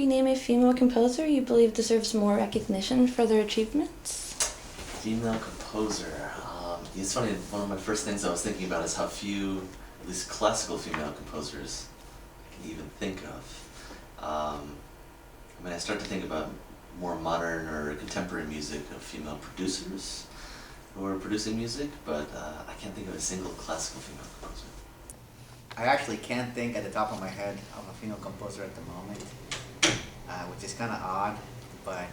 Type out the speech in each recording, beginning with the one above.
you name a female composer you believe deserves more recognition for their achievements? Female composer. It's funny, one of my first things I was thinking about is how few, at least classical female composers, I can even think of. I start to think about more modern or contemporary music of female producers who are producing music, but I can't think of a single classical female composer. I actually can't think at the top of my head of a female composer at the moment, which is kind of odd, but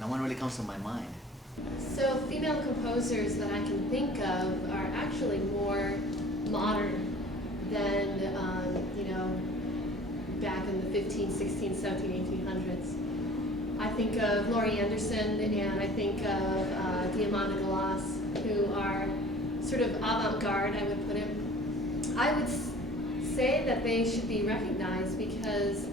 no one really comes to my mind. So female composers that I can think of are actually more modern than, back in the 15, 16, 17, 1800s. I think of Laurie Anderson and I think of Diamanda Galas, who are sort of avant-garde, I would put it. I would say that they should be recognized because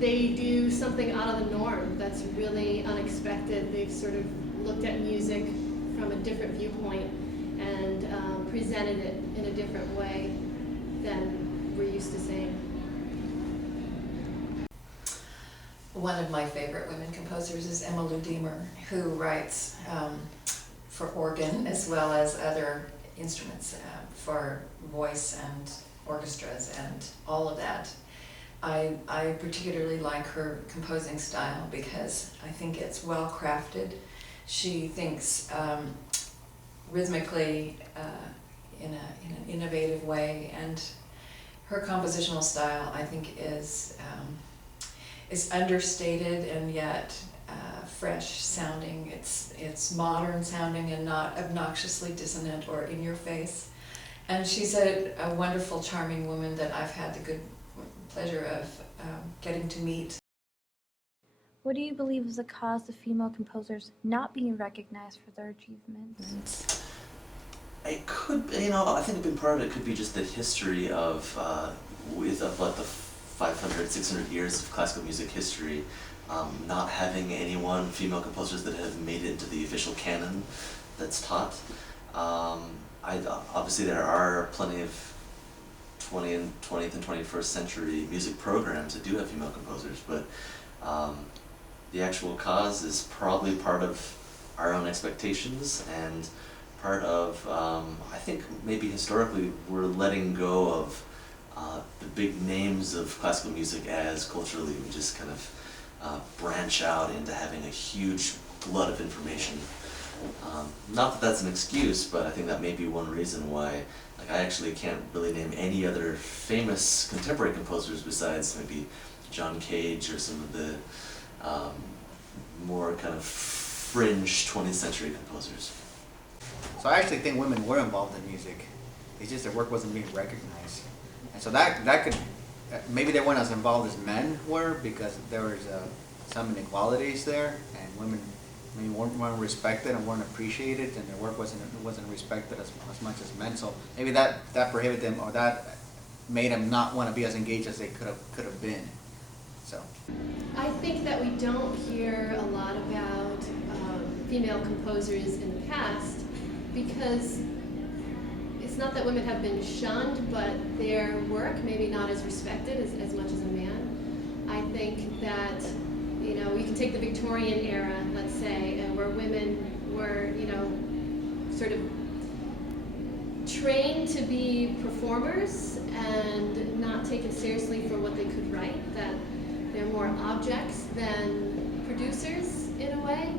they do something out of the norm that's really unexpected. They've sort of looked at music from a different viewpoint and presented it in a different way than we're used to seeing. One of my favorite women composers is Emma Lou Deemer, who writes for organ as well as other instruments for voice and orchestras and all of that. I particularly like her composing style because I think it's well crafted. She thinks rhythmically in an innovative way, and her compositional style I think is understated and yet fresh sounding. It's modern sounding and not obnoxiously dissonant or in your face. And she's a wonderful, charming woman that I've had the good pleasure of getting to meet. What do you believe is the cause of female composers not being recognized for their achievements? It could, I think a big part of it could be just the history of like the 500, 600 years of classical music history, not having female composers that have made it into the official canon that's taught. Obviously there are plenty of 20th and 21st century music programs that do have female composers, but the actual cause is probably part of our own expectations and part of, I think maybe historically we're letting go of the big names of classical music as culturally we just kind of branch out into having a huge glut of information. Not that that's an excuse, but I think that may be one reason why I actually can't really name any other famous contemporary composers besides maybe John Cage or some of the more kind of fringe 20th century composers. So I actually think women were involved in music. It's just their work wasn't being recognized. And so that could, maybe they weren't as involved as men were because there was some inequalities there, and women maybe weren't respected and weren't appreciated, and their work wasn't respected as much as men. So maybe that prohibited them, or that made them not want to be as engaged as they could have been. So I think that we don't hear a lot about female composers in the past because it's not that women have been shunned, but their work maybe not as respected as much as a man. I think that, you can take the Victorian era, let's say, where women were, sort of trained to be performers and not taken seriously for what they could write, that they're more objects than producers in a way.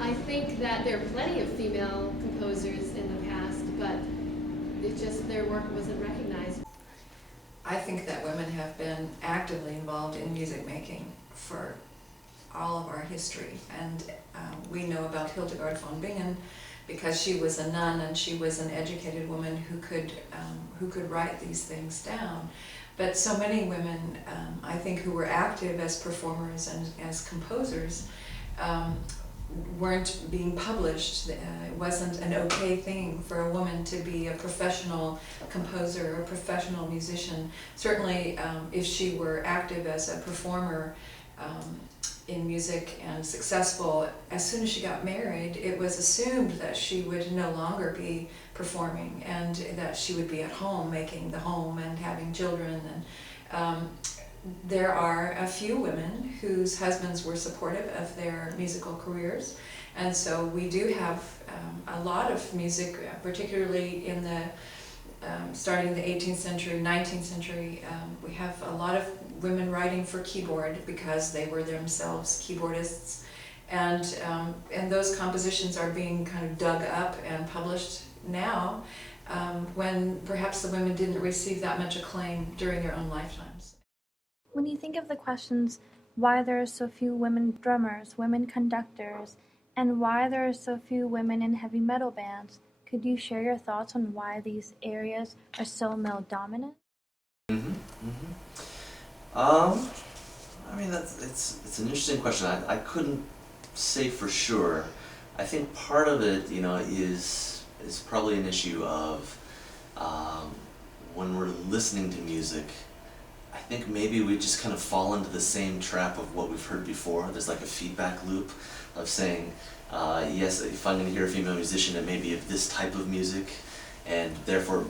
I think that there are plenty of female composers in the past, but their work wasn't recognized. I think that women have been actively involved in music making for all of our history, and we know about Hildegard von Bingen because she was a nun and she was an educated woman who could write these things down. But so many women, I think, who were active as performers and as composers weren't being published. It wasn't an okay thing for a woman to be a professional composer or a professional musician. Certainly if she were active as a performer in music and successful, as soon as she got married, it was assumed that she would no longer be performing and that she would be at home making the home and having children. And there are a few women whose husbands were supportive of their musical careers, and so we do have a lot of music, particularly in the starting in the 18th century, 19th century. We have a lot of women writing for keyboard because they were themselves keyboardists, and those compositions are being kind of dug up and published now, when perhaps the women didn't receive that much acclaim during their own lifetimes. When you think of the questions why there are so few women drummers, women conductors, and why there are so few women in heavy metal bands, could you share your thoughts on why these areas are so male dominant? I mean, it's an interesting question. I couldn't say for sure. I think part of it, is probably an issue of when we're listening to music. I think maybe we just kind of fall into the same trap of what we've heard before. There's like a feedback loop of saying, yes, if I'm going to hear a female musician, it may be of this type of music, and therefore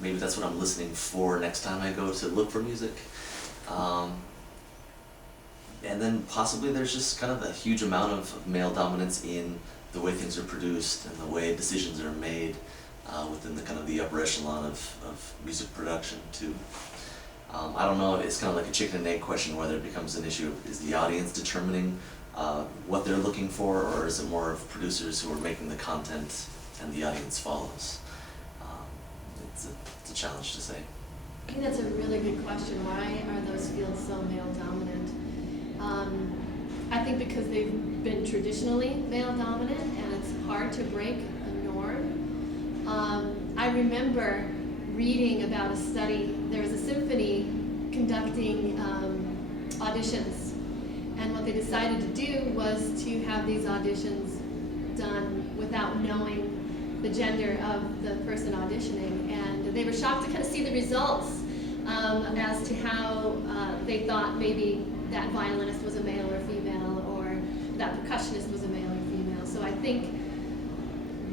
maybe that's what I'm listening for next time I go to look for music. And then possibly there's just kind of a huge amount of male dominance in the way things are produced and the way decisions are made within the kind of the upper echelon of music production too. I don't know, it's kind of like a chicken and egg question whether it becomes an issue of is the audience determining what they're looking for, or is it more of producers who are making the content and the audience follows? It's a challenge to say. I think that's a really good question. Why are those fields so male dominant? I think because they've been traditionally male dominant and it's hard to break a norm. I remember reading about a study. There was a symphony conducting auditions, and what they decided to do was to have these auditions done without knowing the gender of the person auditioning, and they were shocked to kind of see the results as to how they thought maybe that violinist was a male or female, or that percussionist was a male or female. So I think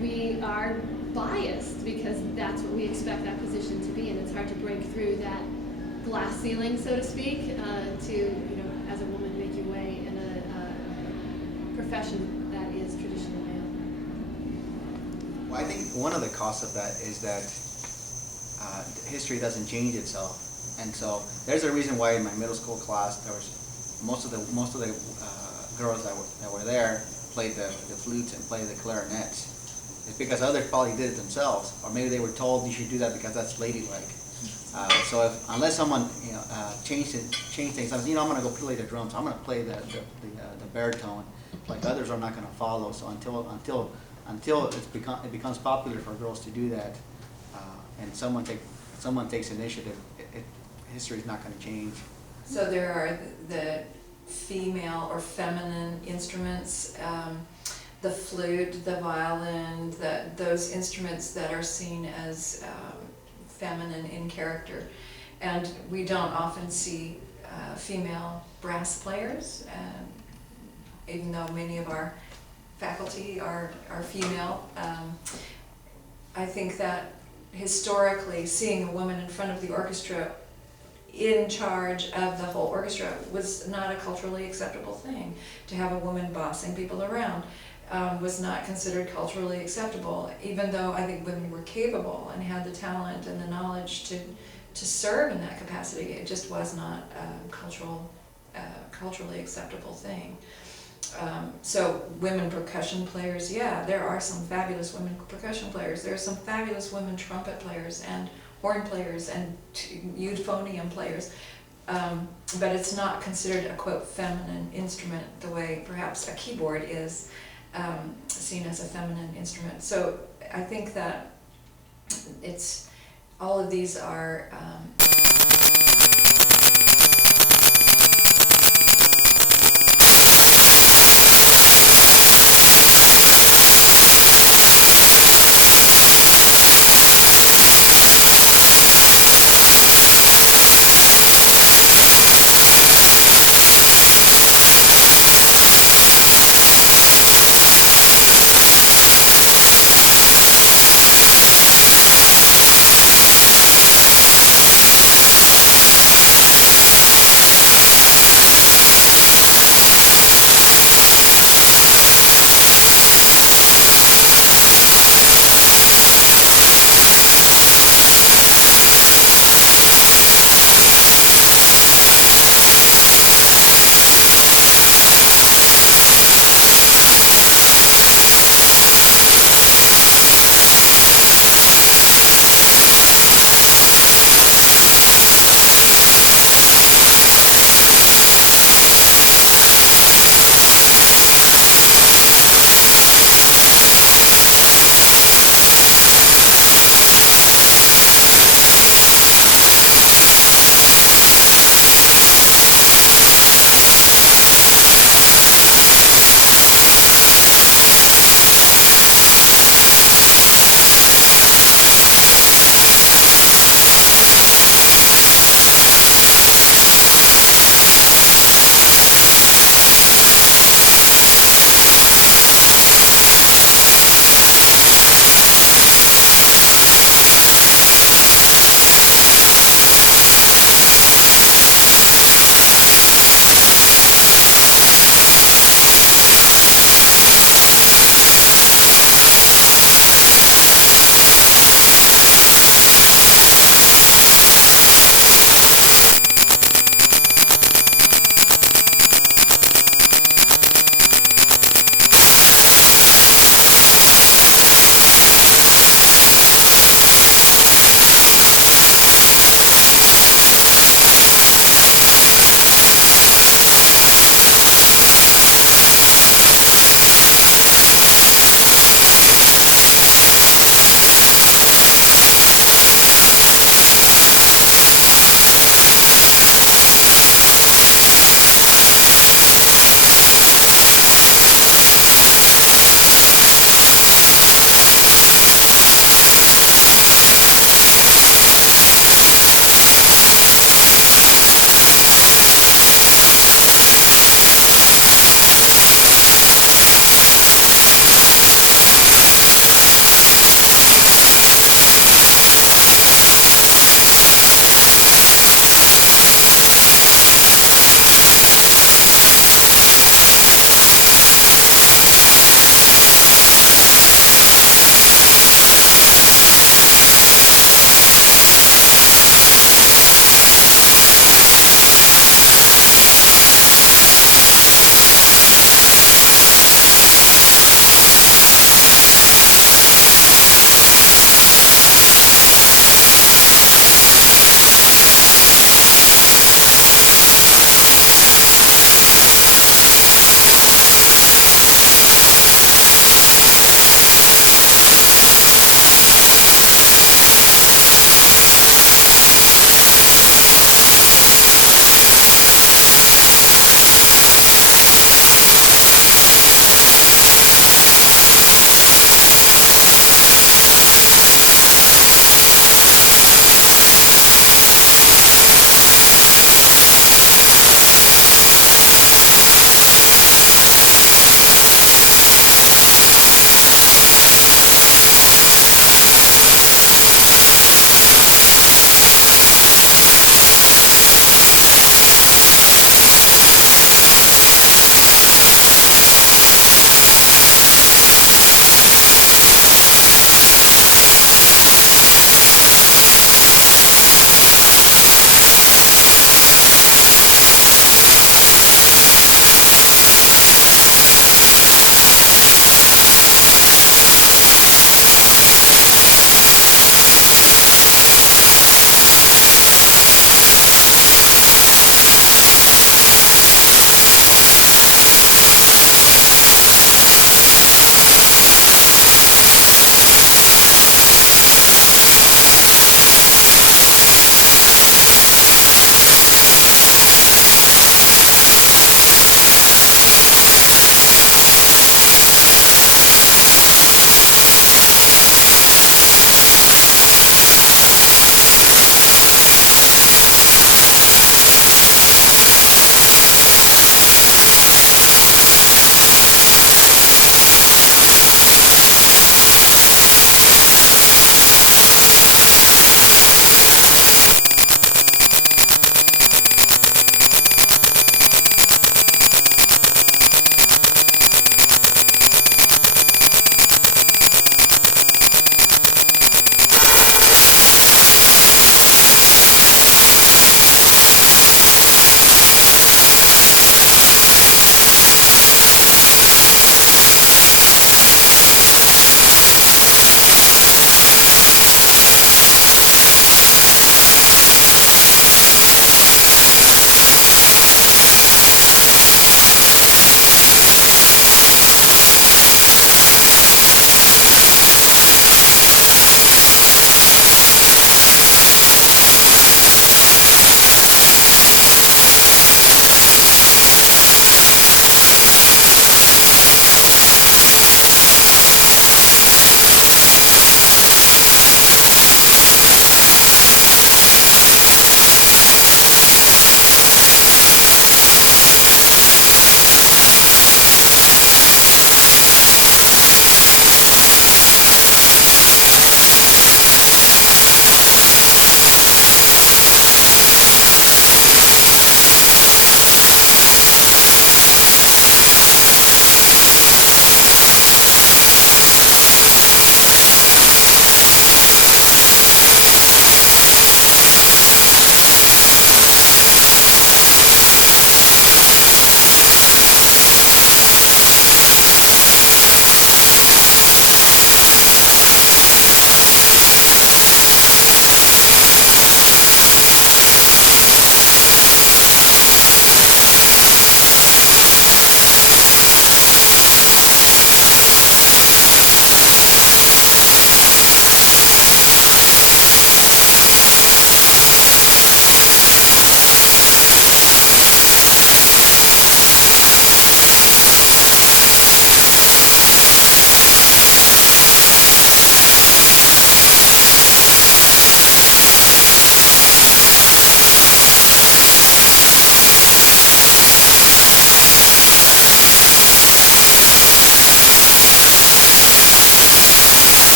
we are biased because that's what we expect that position to be, and it's hard to break through that glass ceiling, so to speak, to, as a woman, make your way in a profession that is traditionally male. Well, I think one of the costs of that is that history doesn't change itself, and so there's a reason why in my middle school class there was most of the girls that were there played the flutes and played the clarinets. It's because others probably did it themselves, or maybe they were told you should do that because that's ladylike. So unless someone change things, I'm going to go play the drums. I'm going to play the baritone, like others are not going to follow. So until it becomes popular for girls to do that, and someone takes initiative, history is not going to change. So there are the female or feminine instruments, the flute, the violin, those instruments that are seen as feminine in character. And we don't often see female brass players, even though many of our faculty are female. I think that historically seeing a woman in front of the orchestra in charge of the whole orchestra was not a culturally acceptable thing. To have a woman bossing people around was not considered culturally acceptable, even though I think women were capable and had the talent and the knowledge to serve in that capacity. It just was not a culturally acceptable thing. So women percussion players, yeah, there are some fabulous women percussion players. There are some fabulous women trumpet players and horn players and euphonium players, but it's not considered a, quote, feminine instrument the way perhaps a keyboard is seen as a feminine instrument. So I think that all of these are